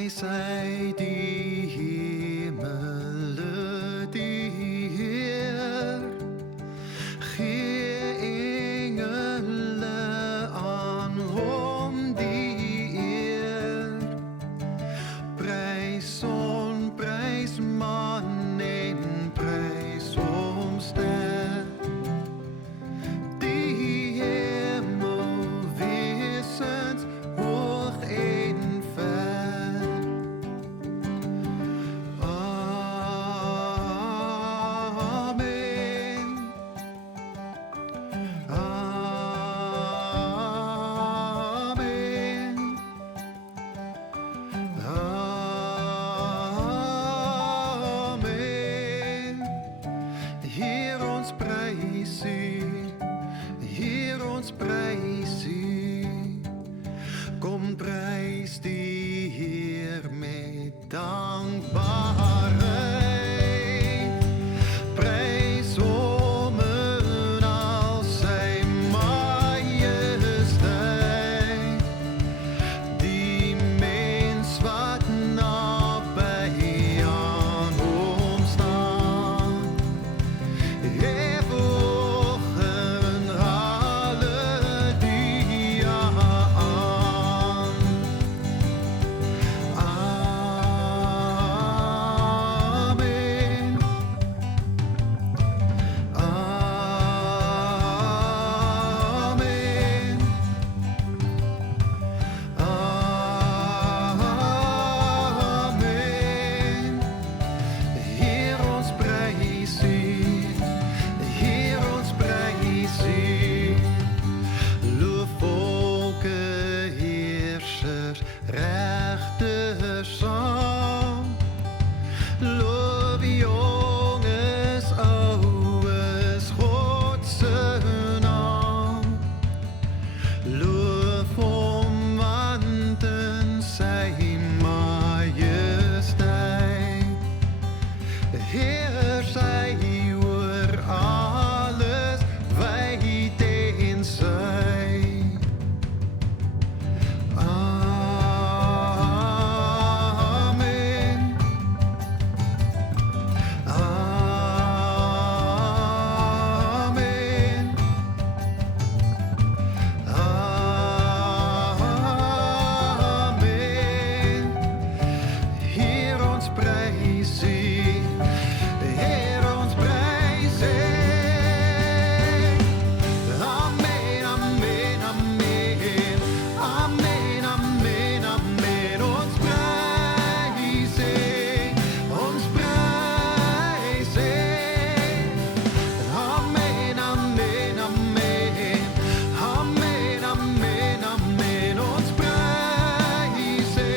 Prys hy die hemele, die Heer, gee engele aan hom die eer. Prys son, prys man en prys hom ster. Die hemelwesens hoog en ver. Amen. Amen. Amen. Heer ons prys U, Heer ons prys U. Kom prys die Heer met dankbaarheid. Prys hom in al sy majesteit. Die mens wat naby aan hom staan, eeuwig en halleluja aan. Amen. Amen. Amen. Heer ons prys U, Heer ons prys U. Loof volke, heersers, regters saam. Loof jonges, oues, God se naam. Loof hom want in sy majesteit heers hy oor alles wyd en suid. Amen. Amen. Amen. Heer ons prys U, Heer ons prys U. Amen, amen, amen. Amen, amen, amen. Ons prys U, ons prys U. Amen, amen, amen. Amen, amen, amen. Ons prys U,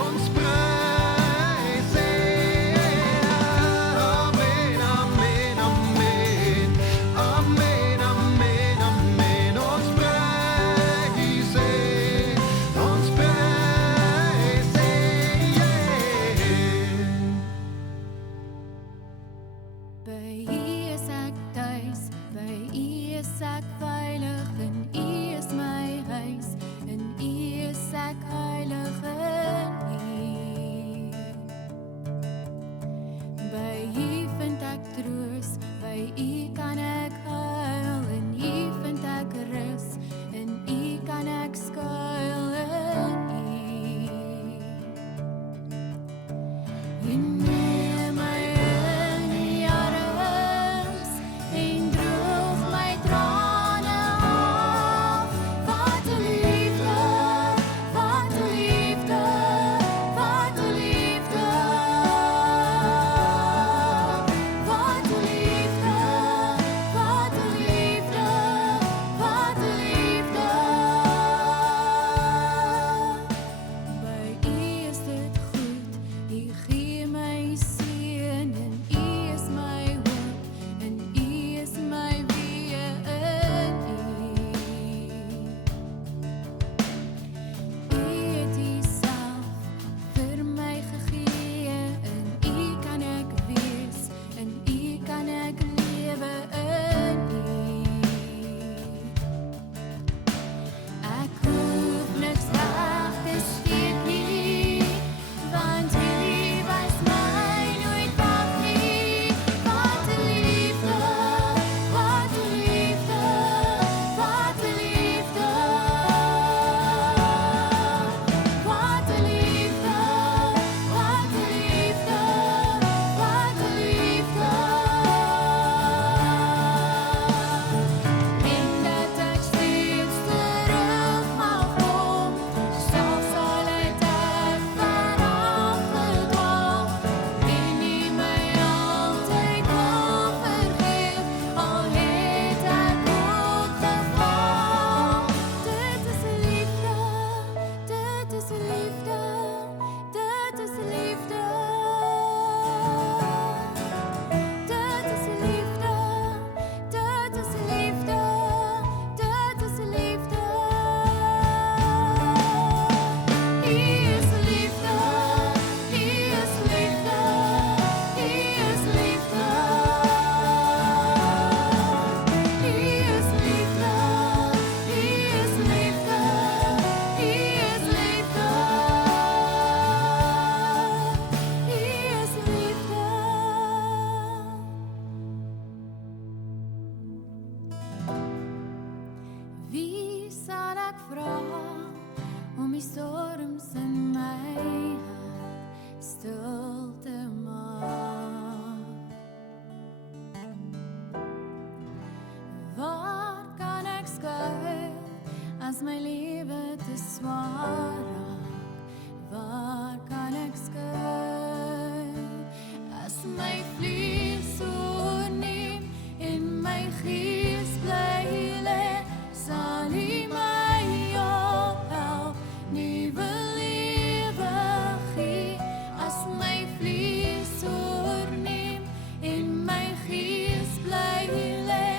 ons prys U. Amen, amen, amen. Amen, amen, amen. Ons prys U, ons prys U. By U is ek tuis, by U is ek veilig, in U is my huis, in U is ek heilig in U. By U vind ek troos, by U kan ek huil, in U vind ek rus, in U kan ek skuil in U. U neem my in U arms en droog my trane af. ek vra om die storms in my hart stil te maak. Waar kan ek skuil as my lewe te swaar raak? Waar kan ek skuil as my vlees oorneem en my gees bly lê? Sal U my ophelp, nuwe lewe gee as my vlees oorneem en my gees bly lê?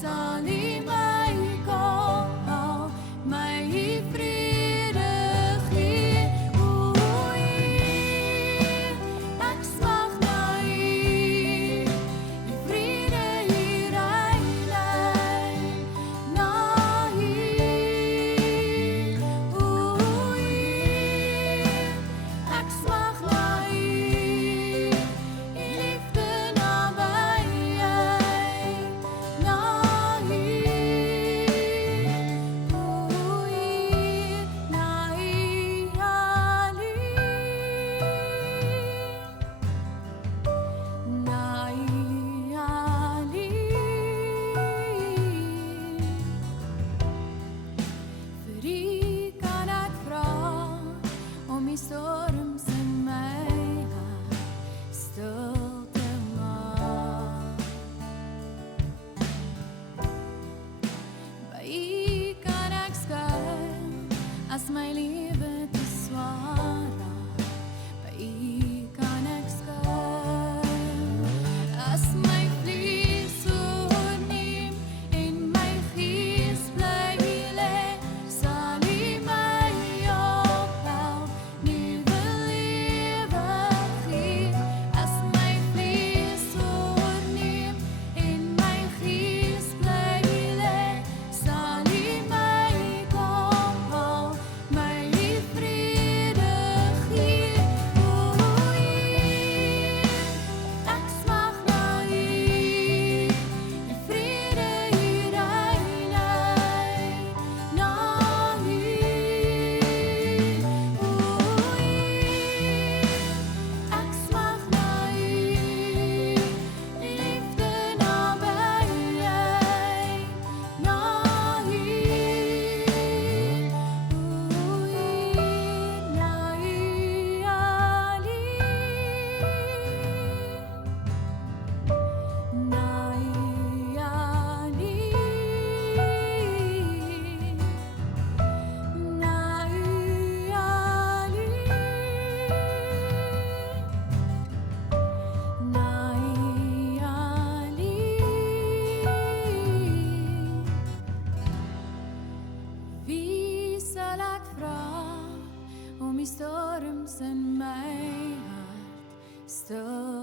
Sal U my kom haal, my vrede gee? O Heer, ek smag na U, U vrede hier uitlei, na U. O Heer, ek smag na U, U liefde naby na U. O Heer, na U alleen, na U alleen. Vir U kan ek vra om die storms in my hart stil te maak. By U kan ek skuil as my lewe te swaar raak. By U kan ek skuil as my vlees oorneem en my gees bly lê. Sal U my ophelp, nuwe lewe gee as my vlees oorneem en my gees bly lê. Sal U my kom haal, my vrede gee? O Heer, ek smag na U, U vrede hier uitlei, na U. O Heer, ek smag na U, U liefde naby na U. O Heer, na U alleen, na U alleen, na U alleen, na U alleen. Wie sal ek vra om die storms in my hart stil